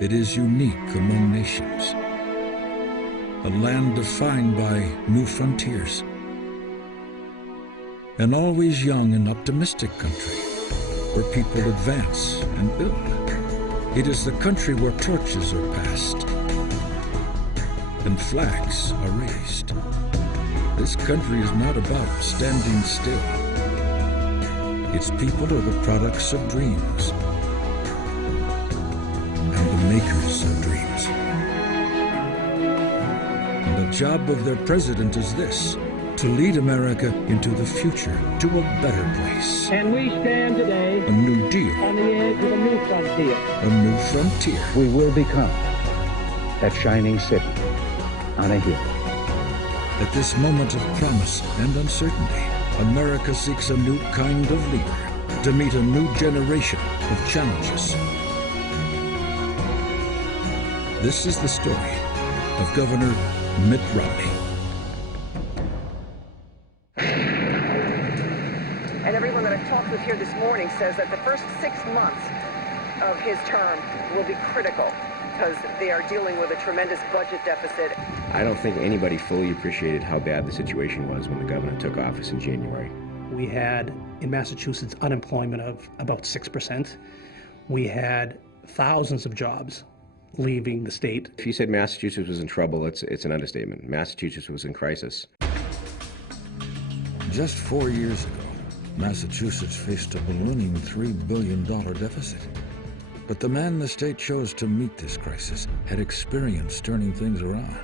It is unique among nations, a land defined by new frontiers, an always young and optimistic country where people advance and build. It is the country where torches are passed and flags are raised. This country is not about standing still. Its people are the products of dreams and the makers of dreams. And the job of their president is this: to lead America into the future, to a better place. And we stand today a new deal, on the edge of a new frontier. A new frontier. We will become that shining city on a hill. At this moment of promise and uncertainty, America seeks a new kind of leader to meet a new generation of challenges. This is the story of Governor Mitt Romney. And everyone that I've talked with here this morning says that the first 6 months of his term will be critical because they are dealing with a tremendous budget deficit. I don't think anybody fully appreciated how bad the situation was when the governor took office in January. We had, in Massachusetts, unemployment of about 6%. We had thousands of jobs leaving the state. If you said Massachusetts was in trouble, it's an understatement. Massachusetts was in crisis. Just 4 years ago, Massachusetts faced a ballooning $3 billion deficit. But the man the state chose to meet this crisis had experience turning things around.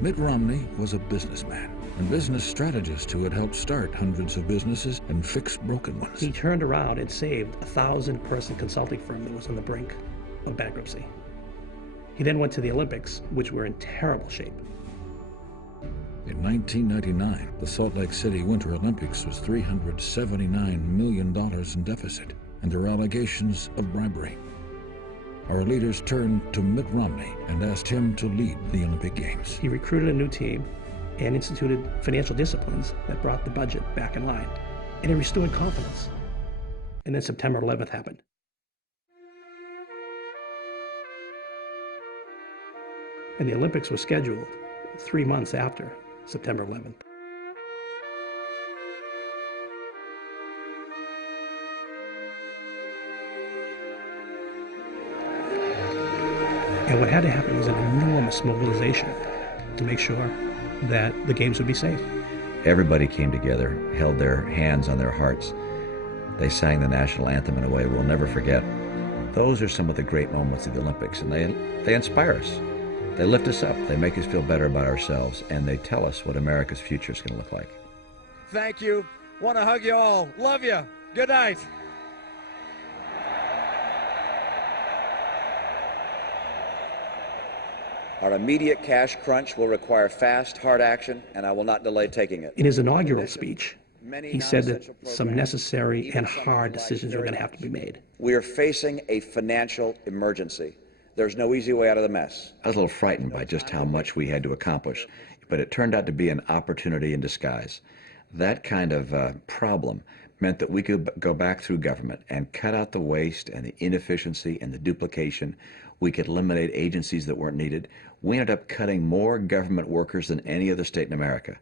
Mitt Romney was a businessman and business strategist who had helped start hundreds of businesses and fix broken ones. He turned around and saved a 1,000-person consulting firm that was on the brink of bankruptcy. He then went to the Olympics, which were in terrible shape. In 1999, the Salt Lake City Winter Olympics was $379 million in deficit, and there were allegations of bribery. Our leaders turned to Mitt Romney and asked him to lead the Olympic Games. He recruited a new team and instituted financial disciplines that brought the budget back in line, and it restored confidence. And then September 11th happened. And the Olympics were scheduled 3 months after September 11th. And what had to happen was an enormous mobilization to make sure that the games would be safe. Everybody came together, held their hands on their hearts. They sang the national anthem in a way we'll never forget. Those are some of the great moments of the Olympics, and they inspire us. They lift us up, they make us feel better about ourselves, and they tell us what America's future is going to look like. Thank you. Want to hug you all. Love you. Good night. Our immediate cash crunch will require fast, hard action, and I will not delay taking it. In his inaugural speech, he said that some necessary and hard decisions are going to have to be made. We are facing a financial emergency. There's no easy way out of the mess. I was a little frightened by just how much we had to accomplish, but it turned out to be an opportunity in disguise. That kind of problem meant that we could go back through government and cut out the waste and the inefficiency and the duplication. We could eliminate agencies that weren't needed. We ended up cutting more government workers than any other state in America.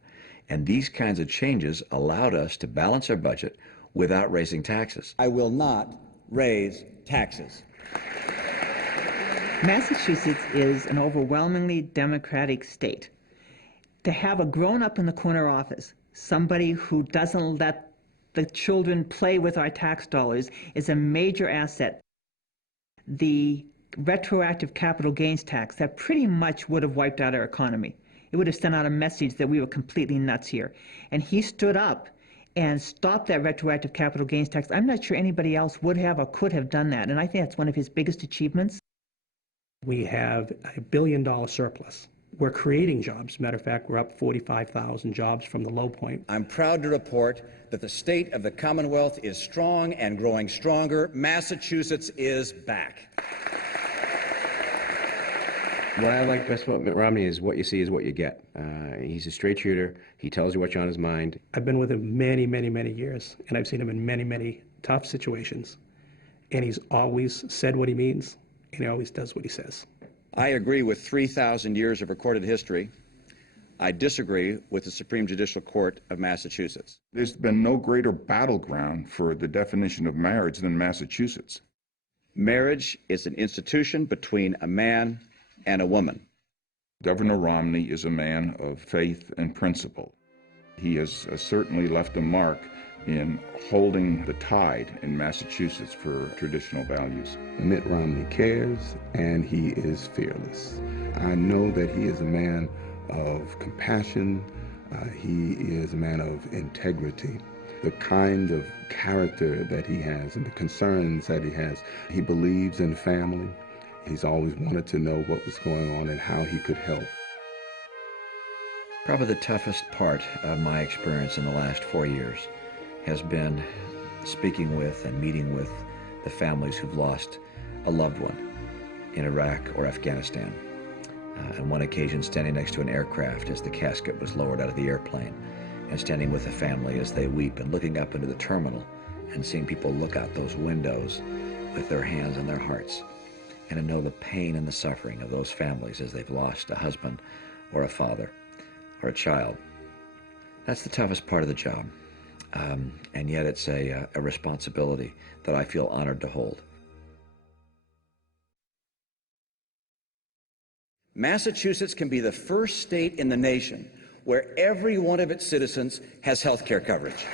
And these kinds of changes allowed us to balance our budget without raising taxes. I will not raise taxes. Massachusetts is an overwhelmingly Democratic state. To have a grown-up in the corner office, somebody who doesn't let the children play with our tax dollars, is a major asset. The retroactive capital gains tax, that pretty much would have wiped out our economy. It would have sent out a message that we were completely nuts here. And he stood up and stopped that retroactive capital gains tax. I'm not sure anybody else would have or could have done that, and I think that's one of his biggest achievements. We have a $1 billion surplus. We're creating jobs. Matter of fact, we're up 45,000 jobs from the low point. I'm proud to report that the state of the Commonwealth is strong and growing stronger. Massachusetts is back. What I like best about Mitt Romney is what you see is what you get. He's a straight shooter. He tells you what's on his mind. I've been with him many, many, many years, and I've seen him in many, many tough situations. And he's always said what he means, and he always does what he says. I agree with 3,000 years of recorded history. I disagree with the Supreme Judicial Court of Massachusetts. There's been no greater battleground for the definition of marriage than Massachusetts. Marriage is an institution between a man and a woman. Governor Romney is a man of faith and principle. He has certainly left a mark in holding the tide in Massachusetts for traditional values. Mitt Romney cares, and he is fearless. I know that he is a man of compassion. He is a man of integrity. The kind of character that he has and the concerns that he has. He believes in family. He's always wanted to know what was going on and how he could help. Probably the toughest part of my experience in the last 4 years has been speaking with and meeting with the families who've lost a loved one in Iraq or Afghanistan. On one occasion, standing next to an aircraft as the casket was lowered out of the airplane, and standing with the family as they weep and looking up into the terminal and seeing people look out those windows with their hands on their hearts, and to know the pain and the suffering of those families as they've lost a husband or a father or a child. That's the toughest part of the job. And yet it's a responsibility that I feel honored to hold. Massachusetts can be the first state in the nation where every one of its citizens has health care coverage.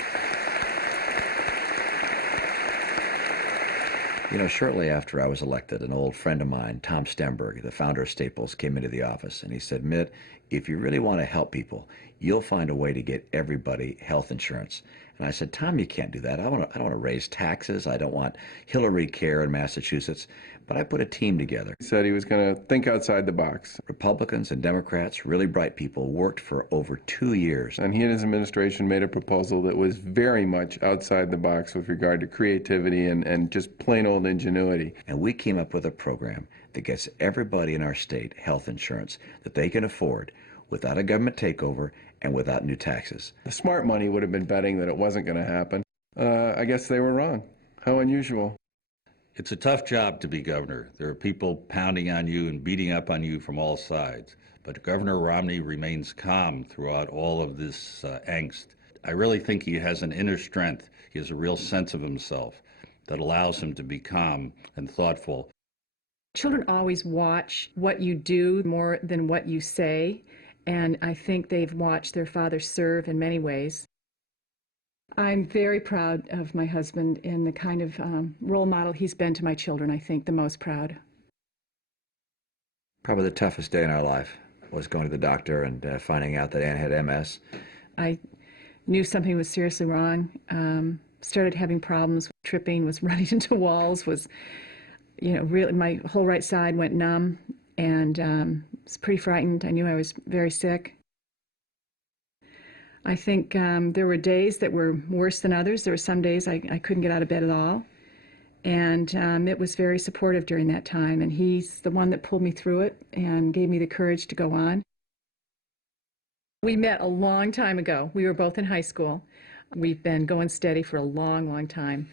You know, shortly after I was elected, an old friend of mine, Tom Stemberg, the founder of Staples, came into the office and he said, Mitt, if you really want to help people, you'll find a way to get everybody health insurance. And I said, Tom, you can't do that. I don't want to raise taxes. I don't want Hillary care in Massachusetts. But I put a team together. He said he was going to think outside the box. Republicans and Democrats, really bright people, worked for over 2 years. And he and his administration made a proposal that was very much outside the box with regard to creativity and just plain old ingenuity. And we came up with a program that gets everybody in our state health insurance that they can afford without a government takeover and without new taxes. The smart money would have been betting that it wasn't going to happen. I guess they were wrong. How unusual. It's a tough job to be governor. There are people pounding on you and beating up on you from all sides. But Governor Romney remains calm throughout all of this angst. I really think he has an inner strength. He has a real sense of himself that allows him to be calm and thoughtful. Children always watch what you do more than what you say. And I think they've watched their father serve in many ways. I'm very proud of my husband and the kind of role model he's been to my children. I think the most proud. Probably the toughest day in our life was going to the doctor and finding out that Ann had MS. I knew something was seriously wrong. Started having problems with tripping, was running into walls, really my whole right side went numb, and was pretty frightened. I knew I was very sick. I think there were days that were worse than others. There were some days I couldn't get out of bed at all. And Mitt was very supportive during that time. And he's the one that pulled me through it and gave me the courage to go on. We met a long time ago. We were both in high school. We've been going steady for a long, long time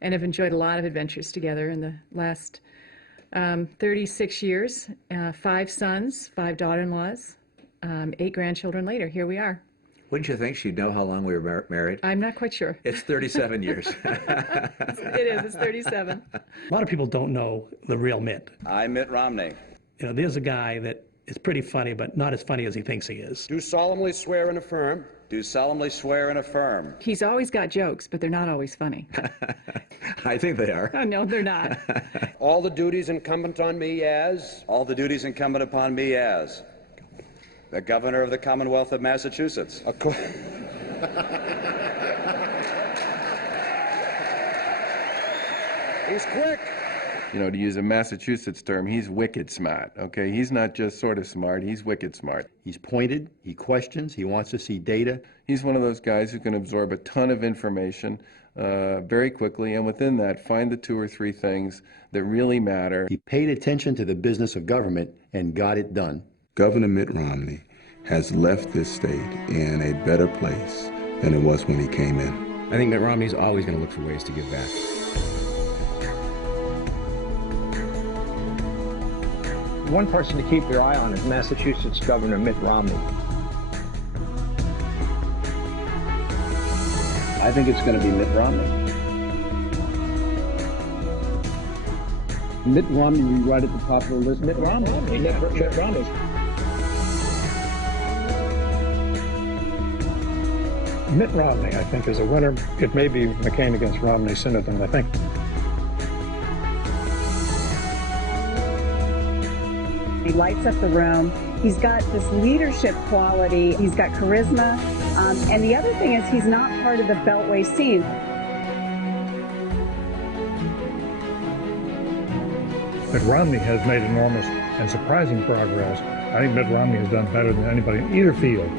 and have enjoyed a lot of adventures together in the last 36 years. 5 sons, 5 daughter-in-laws, 8 grandchildren later. Here we are. Wouldn't you think she'd know how long we were married? I'm not quite sure. It's 37 years. It is. It's 37. A lot of people don't know the real Mitt. I'm Mitt Romney. You know, there's a guy that is pretty funny, but not as funny as he thinks he is. Do solemnly swear and affirm. Do solemnly swear and affirm. He's always got jokes, but they're not always funny. I think they are. Oh, no, they're not. All the duties incumbent on me as. All the duties incumbent upon me as. The Governor of the Commonwealth of Massachusetts. He's quick. You know, to use a Massachusetts term, he's wicked smart, okay? He's not just sort of smart, he's wicked smart. He's pointed, he questions, he wants to see data. He's one of those guys who can absorb a ton of information very quickly, and within that, find the 2 or 3 things that really matter. He paid attention to the business of government and got it done. Governor Mitt Romney has left this state in a better place than it was when he came in. I think Mitt Romney's always going to look for ways to give back. One person to keep your eye on is Massachusetts Governor Mitt Romney. I think it's going to be Mitt Romney. Mitt Romney right at the top of the list. Mitt Romney. Mitt Romney. Mitt Romney, I think, is a winner. It may be McCain against Romney sooner than I think. He lights up the room. He's got this leadership quality. He's got charisma. And the other thing is he's not part of the Beltway scene. Mitt Romney has made enormous and surprising progress. I think Mitt Romney has done better than anybody in either field.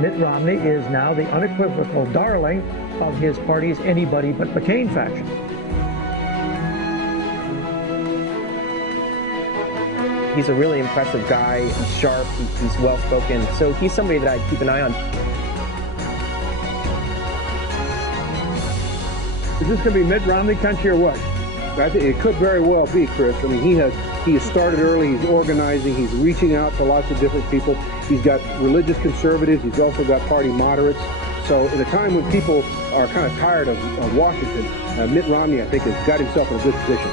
Mitt Romney is now the unequivocal darling of his party's anybody but McCain faction. He's a really impressive guy. He's sharp. He's well-spoken. So he's somebody that I'd keep an eye on. Is this going to be Mitt Romney country or what? I think it could very well be, Chris. I mean, he has started early. He's organizing. He's reaching out to lots of different people. He's got religious conservatives. He's also got party moderates. So at a time when people are kind of tired of Washington, Mitt Romney, I think, has got himself in a good position.